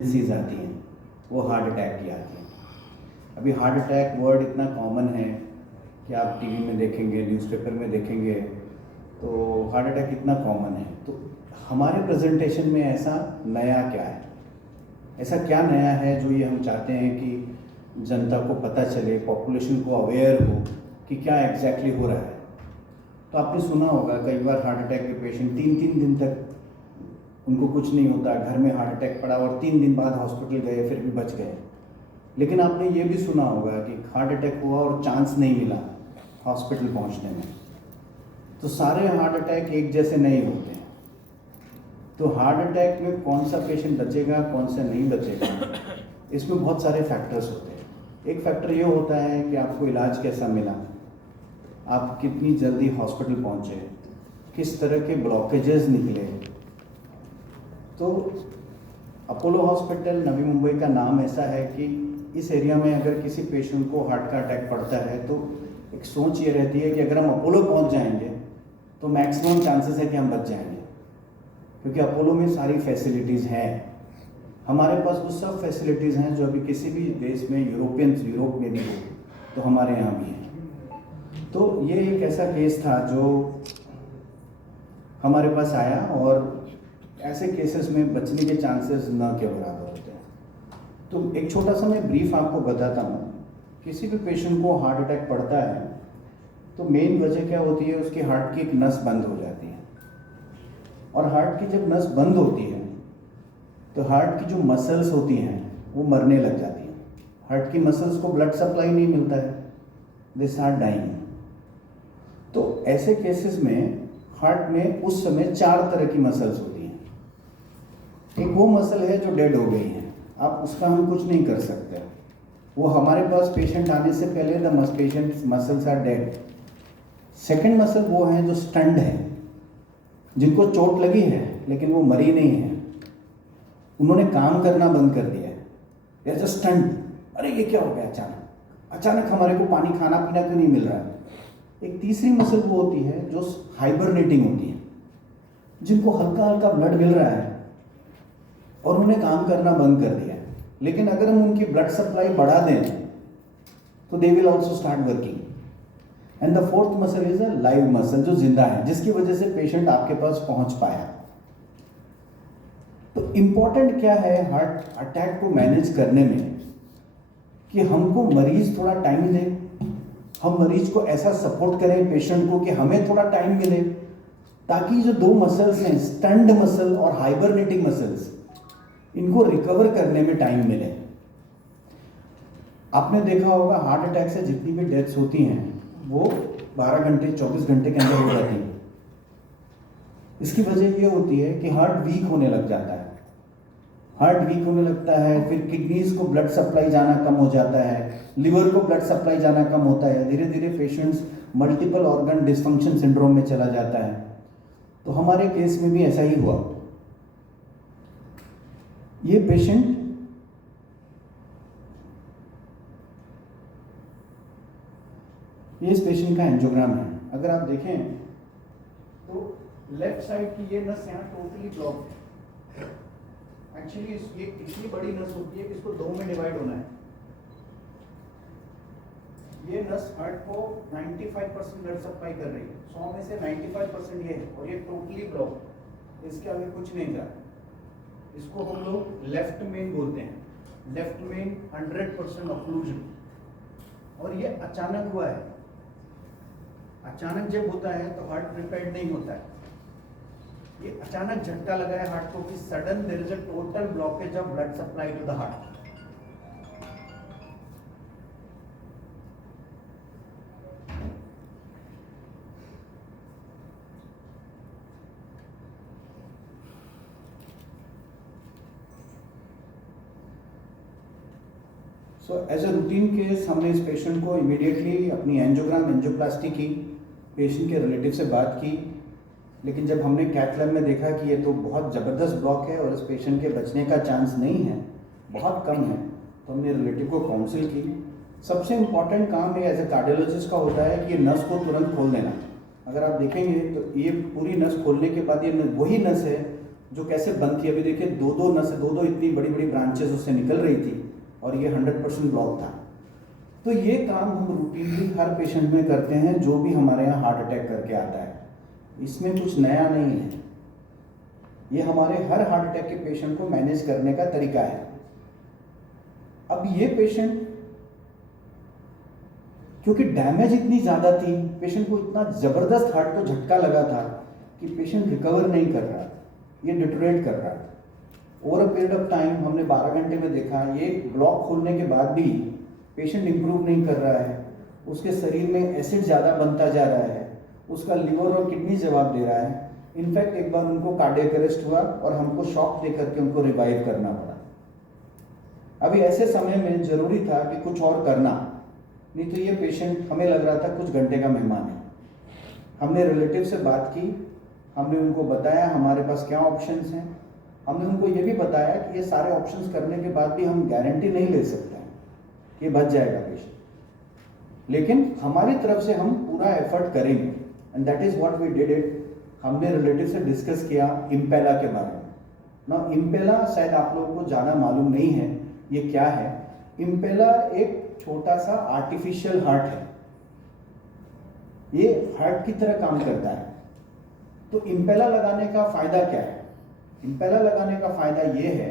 Disease आती हैं वो हार्ट अटैक की आती हैं। अभी हार्ट अटैक वर्ड इतना कॉमन है कि आप टीवी में देखेंगे, न्यूज़पेपर में देखेंगे, तो हार्ट अटैक इतना कॉमन है। तो हमारे प्रेजेंटेशन में ऐसा नया क्या है, ऐसा क्या नया है जो ये हम चाहते हैं कि जनता को पता चले, पॉपुलेशन को अवेयर हो कि क्या एग्जैक्टली हो रहा है। तो आपने सुना होगा कई बार हार्ट अटैक के पेशेंट 3-3 दिन तक उनको कुछ नहीं होता, घर में हार्ट अटैक पड़ा और 3 दिन बाद हॉस्पिटल गए फिर भी बच गए। लेकिन आपने ये भी सुना होगा कि हार्ट अटैक हुआ और चांस नहीं मिला हॉस्पिटल पहुंचने में। तो सारे हार्ट अटैक एक जैसे नहीं होते हैं। तो हार्ट अटैक में कौन सा पेशेंट बचेगा, कौन सा नहीं बचेगा, इसमें बहुत सारे फैक्टर्स होते हैं। एक फैक्टर ये होता है कि आपको इलाज कैसा मिला, आप कितनी जल्दी हॉस्पिटल पहुंचे, किस तरह के ब्लॉकेजेस निकले। तो अपोलो हॉस्पिटल नवी मुंबई का नाम ऐसा है कि इस एरिया में अगर किसी पेशेंट को हार्ट का अटैक पड़ता है तो एक सोच ये रहती है कि अगर हम अपोलो पहुंच जाएंगे तो मैक्सिमम चांसेस है कि हम बच जाएंगे, क्योंकि अपोलो में सारी फैसिलिटीज़ हैं। हमारे पास वो सब फैसिलिटीज़ हैं जो अभी किसी भी देश में, यूरोप में भी हो, तो हमारे यहाँ भी हैं। तो ये एक ऐसा केस था जो हमारे पास आया, और ऐसे केसेस में बचने के चांसेस न के बराबर होते हैं। तो एक छोटा सा मैं ब्रीफ आपको बताता हूँ। किसी भी पेशेंट को हार्ट अटैक पड़ता है तो मेन वजह क्या होती है, उसकी हार्ट की एक नस बंद हो जाती है। और हार्ट की जब नस बंद होती है तो हार्ट की जो मसल्स होती हैं वो मरने लग जाती हैं। हार्ट की मसल्स को ब्लड सप्लाई नहीं मिलता है, दे स्टार्ट डाइंग। तो ऐसे केसेस में हार्ट में उस समय 4 तरह की मसल्स होती हैं। एक वो मसल है जो डेड हो गई है, आप उसका हम कुछ नहीं कर सकते, वो हमारे पास पेशेंट आने से पहले the patient muscles are dead. Second muscle वो है जो स्टन्ड है, जिनको चोट लगी है लेकिन वो मरी नहीं है, उन्होंने काम करना बंद कर दिया है, जैसे स्टन्ड, अरे ये क्या हो गया अचानक हमारे को पानी खाना पीना क्यों नहीं मिल रहा है। एक तीसरी मसल वो होती है जो हाइबरनेटिंग होती है, जिनको हल्का हल्का ब्लड मिल रहा है और उन्हें काम करना बंद कर दिया है, लेकिन अगर हम उनकी ब्लड सप्लाई बढ़ा दें तो they will also start working. And the fourth muscle is a live muscle, जो जिंदा है, जिसकी वजह से पेशेंट आपके पास पहुंच पाया। तो इंपॉर्टेंट क्या है हार्ट अटैक को मैनेज करने में, कि हमको मरीज थोड़ा टाइम दे, हम मरीज को ऐसा सपोर्ट करें पेशेंट को कि हमें थोड़ा टाइम मिले, ताकि जो 2 मसल्स हैं, स्टन्ड मसल और हाइबरनेटिंग मसल्स, इनको रिकवर करने में टाइम मिले। आपने देखा होगा हार्ट अटैक से जितनी भी डेथ्स होती हैं वो 12 घंटे 24 घंटे के अंदर हो जाती है। इसकी वजह ये होती है कि हार्ट वीक होने लग जाता है, हार्ट वीक होने लगता है, फिर किडनीज को ब्लड सप्लाई जाना कम हो जाता है, लिवर को ब्लड सप्लाई जाना कम होता है, धीरे धीरे patients multiple organ dysfunction syndrome में चला जाता है। तो हमारे केस में भी ऐसा ही हुआ। ये पेशेंट इस पेशेंट का एंजियोग्राम है। अगर आप देखें तो लेफ्ट साइड की ये नस यहाँ टोटली ब्लॉक है। एक्चुअली ये इतनी बड़ी नस होती है कि इसको 2 में डिवाइड होना है। ये नस हार्ट को 95% ब्लड सप्लाई कर रही है, 100 में से 95% ये है, और ये टोटली ब्लॉक, इसके आगे कुछ नहीं जा रहा। इसको हम लोग लेफ्ट मेन बोलते हैं, लेफ्ट मेन 100% ऑक्लूजन। और ये अचानक हुआ है। अचानक जब होता है तो हार्ट प्रिपेयर्ड नहीं होता है, ये अचानक झटका लगा है हार्ट को कि sudden there is a total blockage of blood supply to the heart. So as a routine case हमने इस पेशेंट को इमीडिएटली अपनी एंजियोप्लास्टी की, पेशेंट के रिलेटिव से बात की, लेकिन जब हमने कैथ लैब में देखा कि ये तो बहुत ज़बरदस्त ब्लॉक है और इस पेशेंट के बचने का चांस नहीं है, बहुत कम है, तो हमने रिलेटिव को काउंसिल की। सबसे इम्पॉर्टेंट काम ये एज ए कार्डियोलॉजिस्ट का होता है कि ये नस को तुरंत खोल देना। अगर आप देखेंगे तो ये पूरी नस खोलने के बाद ये वही नस है जो कैसे बंद थी, अभी देखिए दो दो इतनी बड़ी बड़ी ब्रांचेस उससे निकल रही थी और ये 100% ब्लॉक था। तो ये काम हम रूटीनली हर पेशेंट में करते हैं जो भी हमारे यहाँ हार्ट अटैक करके आता है। इसमें कुछ नया नहीं है, ये हमारे हर हार्ट अटैक के पेशेंट को मैनेज करने का तरीका है। अब ये पेशेंट क्योंकि डैमेज इतनी ज़्यादा थी, पेशेंट को इतना ज़बरदस्त हार्ट को झटका लगा था कि पेशेंट रिकवर नहीं कर रहा, ये डिटोरेट कर रहा। Over a period of time हमने 12 घंटे में देखा ये ब्लॉक खोलने के बाद भी पेशेंट इंप्रूव नहीं कर रहा है, उसके शरीर में एसिड ज़्यादा बनता जा रहा है, उसका लिवर और किडनी जवाब दे रहा है। इनफैक्ट एक बार उनको कार्डियक अरेस्ट हुआ और हमको शॉक दे करके उनको रिवाइव करना पड़ा। अभी ऐसे समय में ज़रूरी था कि कुछ और करना, नहीं तो ये पेशेंट हमें लग रहा था कुछ घंटे का मेहमान है। हमने रिलेटिव से बात की, हमने उनको बताया हमारे पास क्या ऑप्शंस हैं, हमने उनको ये भी बताया कि ये सारे ऑप्शंस करने के बाद भी हम गारंटी नहीं ले सकते हैं कि ये बच जाएगा पेशेंट, लेकिन हमारी तरफ से हम पूरा एफर्ट करेंगे and that is what we did it. हमने रिलेटिव से डिस्कस किया इम्पेला के बारे में ना। इम्पेला शायद आप लोगों को ज़्यादा मालूम नहीं है ये क्या है। इम्पेला एक छोटा सा आर्टिफिशियल हार्ट है, ये हार्ट की तरह काम करता है। तो इम्पेला लगाने का फायदा क्या है? इम्पेला लगाने का फायदा ये है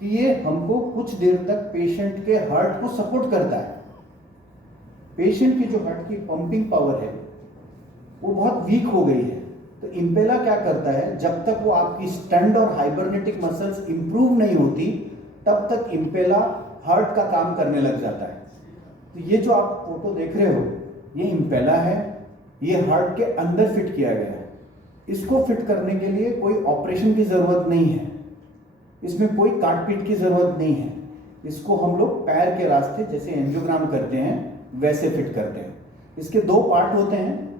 कि ये हमको कुछ देर तक पेशेंट के हार्ट को सपोर्ट करता है। पेशेंट की जो हार्ट की पंपिंग पावर है वो बहुत वीक हो गई है, तो इम्पेला क्या करता है, जब तक वो आपकी स्टैंड और हाइबरनेटिक मसल्स इंप्रूव नहीं होती तब तक इम्पेला हार्ट का काम करने लग जाता है। तो ये जो आप फोटो देख रहे हो ये इम्पेला है, ये हार्ट के अंदर फिट किया गया है। इसको फिट करने के लिए कोई ऑपरेशन की ज़रूरत नहीं है, इसमें कोई काट पीट की ज़रूरत नहीं है। इसको हम लोग पैर के रास्ते जैसे एंजियोग्राम करते हैं वैसे फिट करते हैं। इसके दो पार्ट होते हैं,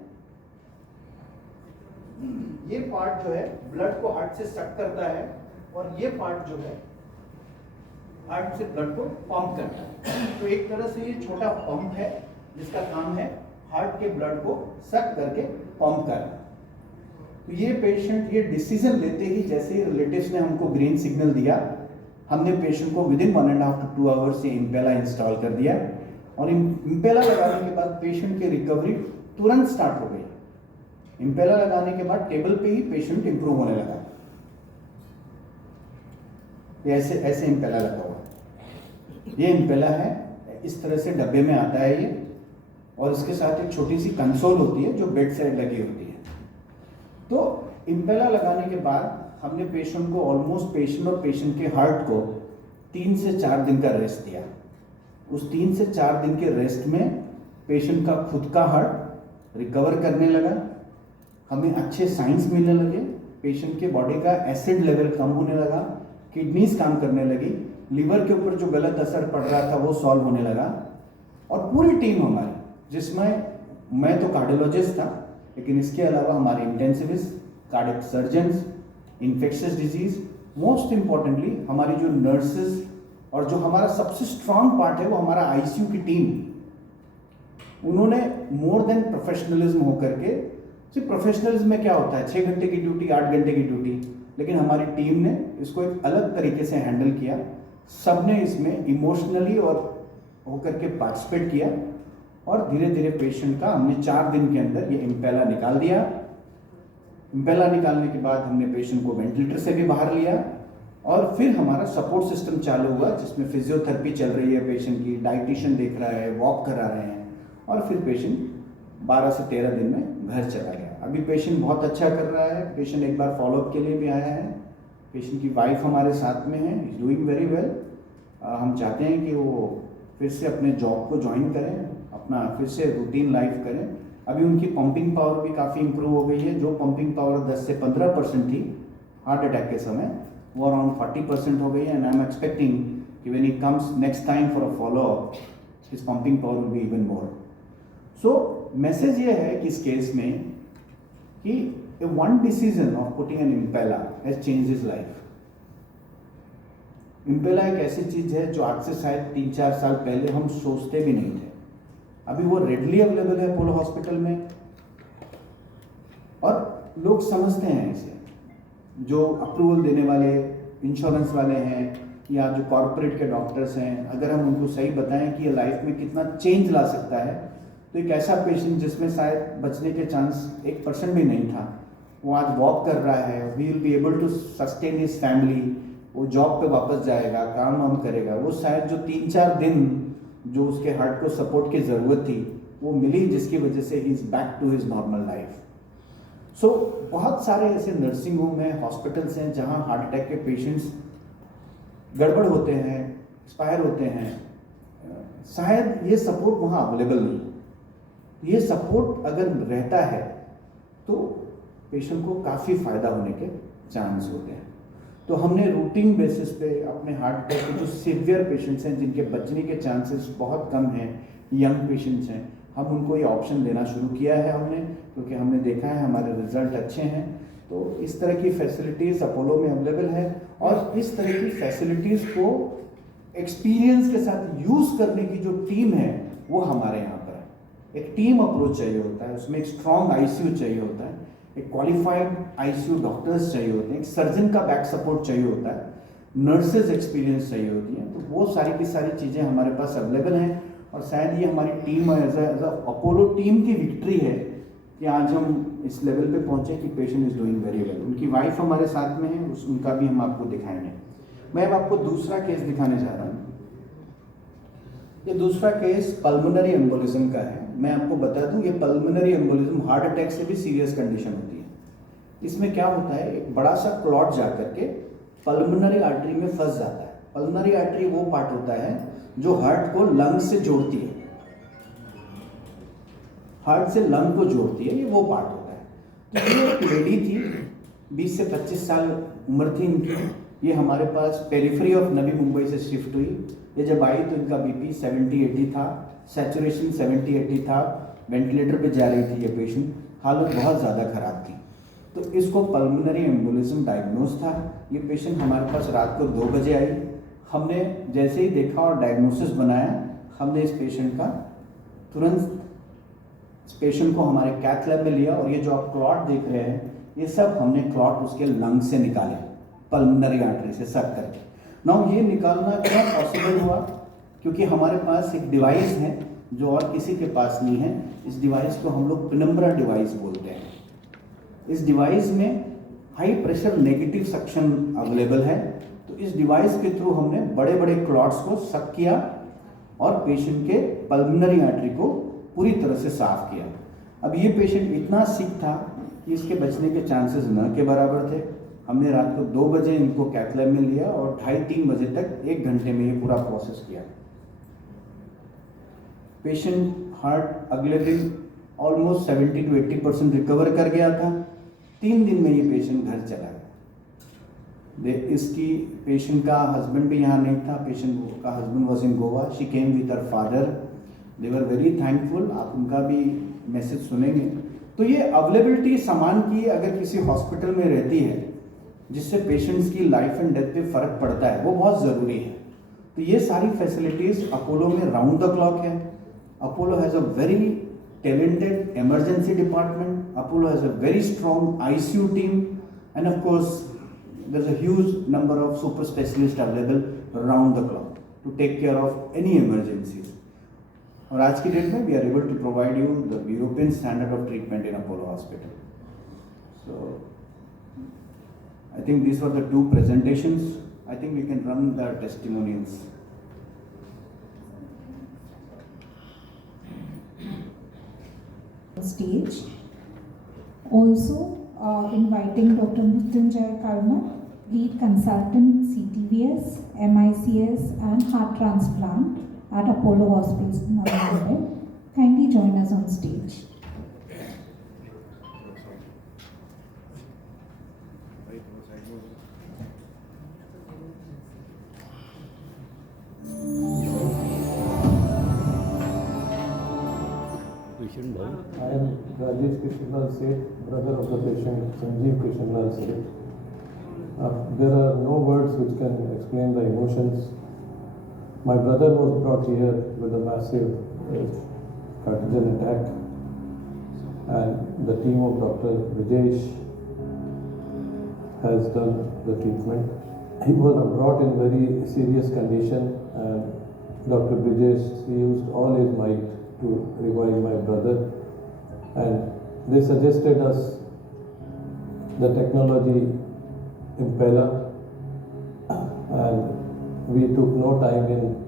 ये पार्ट जो है ब्लड को हार्ट से सक करता है और ये पार्ट जो है हार्ट से ब्लड को पंप करता है। तो एक तरह से ये छोटा पंप है जिसका काम है हार्ट के ब्लड को सक करके पंप करना। तो ये पेशेंट ये डिसीजन लेते ही जैसे ही रिलेटिव्स ने हमको ग्रीन सिग्नल दिया, हमने पेशेंट को विदिन 1.5 to 2 आवर्स ये इम्पेला इंस्टॉल कर दिया और इम्पेला लगाने के बाद पेशेंट की रिकवरी तुरंत स्टार्ट हो गई। इम्पेला लगाने के बाद टेबल पे ही पेशेंट इंप्रूव होने लगा। ये ऐसे इम्पेला लगा हुआ है, ये इम्पेला है, इस तरह से डब्बे में आता है ये, और इसके साथ एक छोटी सी कंसोल होती है जो बेड साइड लगी होती है। तो इम्पेला लगाने के बाद हमने पेशेंट को ऑलमोस्ट पेशेंट और पेशेंट के हार्ट को 3 से 4 दिन का रेस्ट दिया। उस 3 से 4 दिन के रेस्ट में पेशेंट का खुद का हार्ट रिकवर करने लगा, हमें अच्छे साइंस मिलने लगे, पेशेंट के बॉडी का एसिड लेवल कम होने लगा, किडनीज काम करने लगी, लिवर के ऊपर जो गलत असर पड़ रहा था वो सॉल्व होने लगा। और पूरी टीम हमारी, जिसमें मैं तो कार्डियोलॉजिस्ट था, लेकिन इसके अलावा हमारे intensivist, cardiac surgeons, infectious disease, most importantly हमारी जो नर्सेस और जो हमारा सबसे स्ट्रांग पार्ट है वो हमारा आईसीयू की टीम, उन्होंने मोर देन प्रोफेशनलिज्म होकर के, सिर्फ प्रोफेशनलिज्म में क्या होता है 6 घंटे की ड्यूटी, 8 घंटे की ड्यूटी, लेकिन हमारी टीम ने इसको एक अलग तरीके से हैंडल किया। सबने इसमें इमोशनली और होकर के पार्टिसिपेट किया और धीरे धीरे पेशेंट का हमने 4 दिन के अंदर ये इम्पेला निकाल दिया। इम्पेला निकालने के बाद हमने पेशेंट को वेंटिलेटर से भी बाहर लिया और फिर हमारा सपोर्ट सिस्टम चालू हुआ जिसमें फिजियोथेरेपी चल रही है पेशेंट की, डाइटिशियन देख रहा है, वॉक करा रहे हैं, और फिर पेशेंट 12 से 13 दिन में घर चला गया। अभी पेशेंट बहुत अच्छा कर रहा है, पेशेंट एक बार फॉलोअप के लिए भी आया है, पेशेंट की वाइफ हमारे साथ में है, इज डूइंग वेरी वेल। हम चाहते हैं कि वो फिर से अपने जॉब को ज्वाइन करें, अपना फिर से रूटीन लाइफ करें। अभी उनकी पंपिंग पावर भी काफ़ी इंप्रूव हो गई है। जो पंपिंग पावर 10 से 15% थी हार्ट अटैक के समय, वो अराउंड 40% हो गई है। एंड आई एम एक्सपेक्टिंग कि when he comes next time for a follow up his pumping power will be even more. So message ये है कि इस केस में कि one decision of putting an impella has changed his life. इम्पेला एक ऐसी चीज़ है जो आज से शायद 3-4 साल पहले हम सोचते भी नहीं थे। अभी वो रेडली अवेलेबल है अपोलो हॉस्पिटल में और लोग समझते हैं इसे। जो अप्रूवल देने वाले इंश्योरेंस वाले हैं या जो कॉरपोरेट के डॉक्टर्स हैं, अगर हम उनको सही बताएं कि ये लाइफ में कितना चेंज ला सकता है, तो एक ऐसा पेशेंट जिसमें शायद बचने के चांस 1% भी नहीं था, वो आज वॉक कर रहा है, we will be able to sustain his family, वो जॉब पे वापस जाएगा, काम वाम करेगा, वो शायद जो 3-4 दिन जो उसके हार्ट को सपोर्ट की ज़रूरत थी वो मिली, जिसकी वजह से ही is back to his normal life. So बहुत सारे ऐसे नर्सिंग होम हैं, हॉस्पिटल्स हैं जहाँ हार्ट अटैक के पेशेंट्स गड़बड़ होते हैं, एक्सपायर होते हैं, शायद ये सपोर्ट वहाँ अवेलेबल नहीं। ये सपोर्ट अगर रहता है तो पेशेंट को काफ़ी फ़ायदा होने के चांस होते हैं। तो हमने रूटीन बेसिस पे अपने हार्ट अटैक के जो सीवियर पेशेंट्स हैं, जिनके बचने के चांसेस बहुत कम हैं, यंग पेशेंट्स हैं, हम उनको ये ऑप्शन देना शुरू किया है हमने, क्योंकि हमने देखा है हमारे रिजल्ट अच्छे हैं। तो इस तरह की फैसिलिटीज़ अपोलो में अवेलेबल है, और इस तरह की फैसिलिटीज़ को एक्सपीरियंस के साथ यूज़ करने की जो टीम है वो हमारे यहाँ पर है। एक टीम अप्रोच चाहिए होता है, उसमें एक स्ट्रॉन्ग आईसीयू चाहिए होता है, एक क्वालिफाइड आईसीयू डॉक्टर्स चाहिए होते हैं, एक सर्जन का बैक सपोर्ट चाहिए होता है, नर्सेज एक्सपीरियंस चाहिए होती हैं। तो वो सारी की सारी चीज़ें हमारे पास अवेलेबल हैं, और शायद ये हमारी team as a Apollo team की विक्ट्री है कि आज हम इस लेवल पे पहुंचे कि patient is doing very well. उनकी वाइफ हमारे साथ में है, उनका भी हम आपको दिखाएंगे। मैं अब आपको दूसरा केस दिखाने जा रहा हूँ। ये दूसरा केस पल्मोनरी एम्बोलिज्म का है। मैं आपको बता दूं, ये पल्मोनरी एम्बोलिज्म हार्ट अटैक से भी सीरियस कंडीशन होती है। इसमें क्या होता है, एक बड़ा सा क्लॉट जाकर के पल्मोनरी आर्टरी में फंस जाता है। पल्मोनरी आर्टरी वो पार्ट होता है जो हार्ट को लंग से जोड़ती है, हार्ट से लंग को जोड़ती है, ये वो पार्ट होता है। तो ये एक लेडी थी, 20 से 25 साल उम्र थी इनकी। ये हमारे पास पेरिफेरी ऑफ नवी मुंबई से शिफ्ट हुई। ये जब आई तो इनका बीपी 70-80 था, सैचुरेशन 70-80 था, वेंटिलेटर पे जा रही थी ये पेशेंट, हालत बहुत ज़्यादा ख़राब थी। तो इसको पल्मोनरी एम्बोलिज्म डायग्नोज था। ये पेशेंट हमारे पास रात को 2 बजे आई। हमने जैसे ही देखा और डायग्नोसिस बनाया, हमने इस पेशेंट का तुरंत इस पेशेंट को हमारे कैथ लैब में लिया, और ये जो आप क्लॉट देख रहे हैं, ये सब हमने क्लॉट उसके लंग से निकाले, पल्मोनरी आर्टरी से सक करके। नाउ ये निकालना क्यों पॉसिबल हुआ? क्योंकि हमारे पास एक डिवाइस है जो और किसी के पास नहीं है। इस डिवाइस को हम लोग पेनम्ब्रा डिवाइस बोलते हैं। इस डिवाइस में high pressure negative suction available है। तो इस डिवाइस के थ्रू हमने बड़े बड़े क्लॉट्स को सक किया और पेशेंट के पल्मोनरी आर्टरी को पूरी तरह से साफ किया। अब ये पेशेंट इतना सिक था कि इसके बचने के चांसेस न के बराबर थे। हमने रात को 2 बजे इनको कैथ लैब में लिया और 2:30-3 बजे तक 1 घंटे में ये पूरा प्रोसेस किया। पेशेंट हार्ट अगले दिन ऑलमोस्ट 70-80% रिकवर कर गया था। 3 दिन में ये पेशेंट घर चला गया। इसकी पेशेंट का हस्बैंड भी यहाँ नहीं था। पेशेंट का husband was in Goa. She came with her father. They were very thankful. आप उनका भी मैसेज सुनेंगे। तो ये अवेलेबिलिटी सामान की अगर किसी हॉस्पिटल में रहती है जिससे पेशेंट्स की लाइफ एंड डेथ पे फ़र्क पड़ता है, वो बहुत ज़रूरी है। तो ये सारी फैसिलिटीज़ अपोलो में राउंड द क्लॉक है। Apollo has a very talented emergency department. Apollo has a very strong ICU team, and of course there's a huge number of super specialists available around the clock to take care of any emergencies. और आज की date में we are able to provide you the European standard of treatment in Apollo Hospital. So I think these were the 2 presentations. I think we can run the testimonials. Stage. Also inviting Dr. Mrityunjay Karma, lead consultant CTVS, MICS and heart transplant at Apollo Hospital, Navi Mumbai. Kindly join us on stage. I am Rajesh Krishnalal Seth, brother of the patient Sanjeev Krishnalal Seth. There are no words which can explain the emotions. My brother was brought here with a massive cardiac attack, and the team of Dr. Rajesh has done the treatment. He was brought in very serious condition, and Dr. Brijesh, he used all his might to revive my brother, and they suggested us the technology Impella, and we took no time in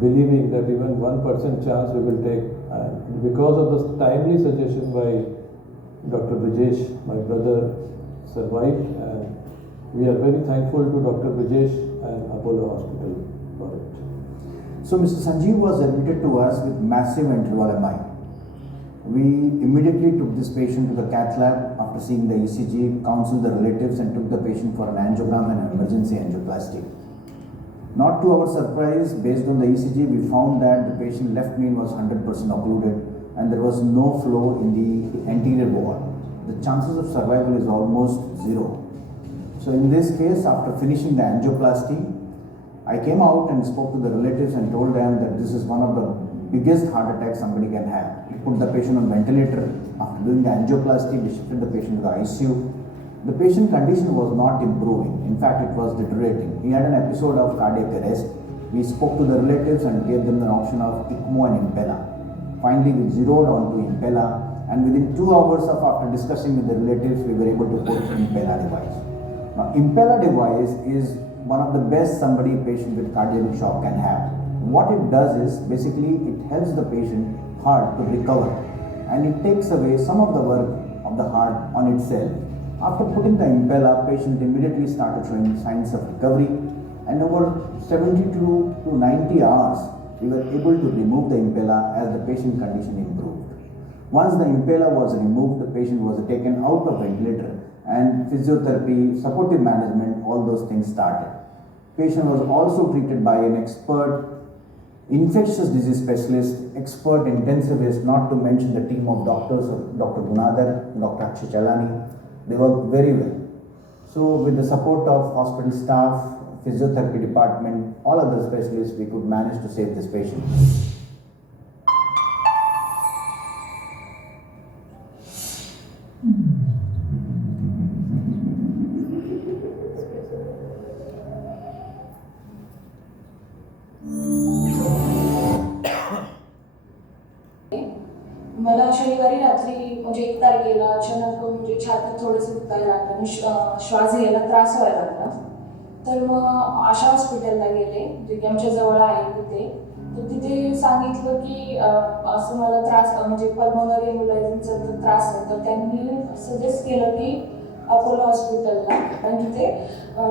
believing that even 1% chance we will take. And because of the timely suggestion by Dr. Brijesh, my brother survived, and we are very thankful to Dr. Brijesh and Apollo Hospital for it. So Mr. Sanjeev was admitted to us with massive interval MI. We immediately took this patient to the cath lab after seeing the ECG, counseled the relatives and took the patient for an angiogram and an emergency angioplasty. Not to our surprise, based on the ECG, we found that the patient left main was 100% occluded and there was no flow in the anterior wall. The chances of survival is almost zero. So in this case, after finishing the angioplasty, I came out and spoke to the relatives and told them that this is one of the biggest heart attacks somebody can have. We put the patient on ventilator. After doing the angioplasty, we shifted the patient to the ICU. The patient condition was not improving. In fact, it was deteriorating. He had an episode of cardiac arrest. We spoke to the relatives and gave them the option of ECMO and Impella. Finally, we zeroed onto Impella, and within 2 hours of after discussing with the relatives, we were able to put Impella device. Now, Impella device is one of the best somebody patient with cardiac shock can have. What it does is basically it helps the patient heart to recover, and it takes away some of the work of the heart on itself. After putting the Impella, patient immediately started showing signs of recovery, and over 72 to 90 hours, we were able to remove the Impella as the patient condition improved. Once the Impella was removed, the patient was taken out of ventilator, and physiotherapy, supportive management, all those things started. Patient was also treated by an expert infectious disease specialist, expert intensivist, not to mention the team of doctors, Dr. Gunadhar, Dr. Akshay Chalani. They worked very well. So with the support of hospital staff, physiotherapy department, all other specialists, we could manage to save this patient. मला शनिवारी रात्री म्हणजे 1 तारखेला अचानक म्हणजे छातीत थोडंसं दुखायला लागलं आणि श्वास घ्यायला त्रास व्हायला लागला. तर मग आशा हॉस्पिटलला गेले, जे की आमच्या जवळ आहे तिथे. तर तिथे सांगितलं की असं मला त्रास म्हणजे पल्मोनरी एम्बोलायझमचा त्रास आहे. तर त्यांनी सजेस्ट केलं की अपोलो हॉस्पिटलला, आणि तिथे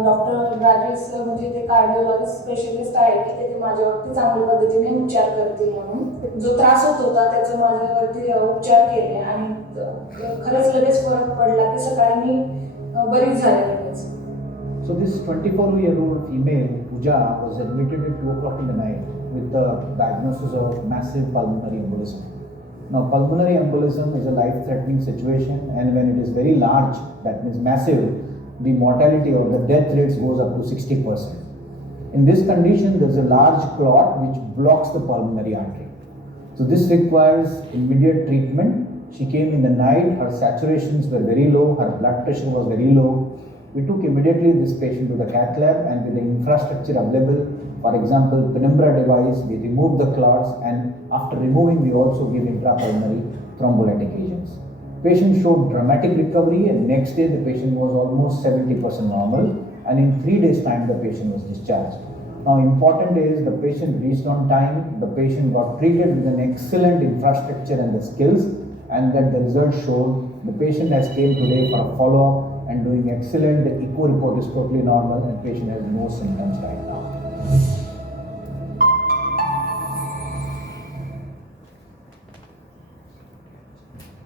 डॉक्टर राजेश म्हणजे ते कार्डिओलॉजिस्ट स्पेशलिस्ट आहे की ते माझ्यावरती चांगल्या पद्धतीने उपचार करतील म्हणून. जो त्रास होत होता त्याचे माझ्यावरती उपचार केले आणि खरंच लगेच फरक पडला की सकाळी मी बरीच झाले लगेच. So this 24-year-old female, Pooja, was admitted at 2 o'clock in the night with the diagnosis of massive pulmonary embolism. Now, pulmonary embolism is a life-threatening situation, and when it is very large, that means massive, the mortality or the death rates goes up to 60%. In this condition, there is a large clot which blocks the pulmonary artery. So this requires immediate treatment. She came in the night, her saturations were very low, her blood pressure was very low. We took immediately this patient to the cath lab, and with the infrastructure available, for example, Penumbra device, we removed the clots, and after removing, we also give intrapulmonary thrombolytic agents. Patient showed dramatic recovery, and next day the patient was almost 70% normal, and in 3 days' time the patient was discharged. Now, important is the patient reached on time, the patient got treated with an excellent infrastructure and the skills, and that the results showed. The patient has came today for a follow-up and doing excellent. The echo report is totally normal and patient has no symptoms right now.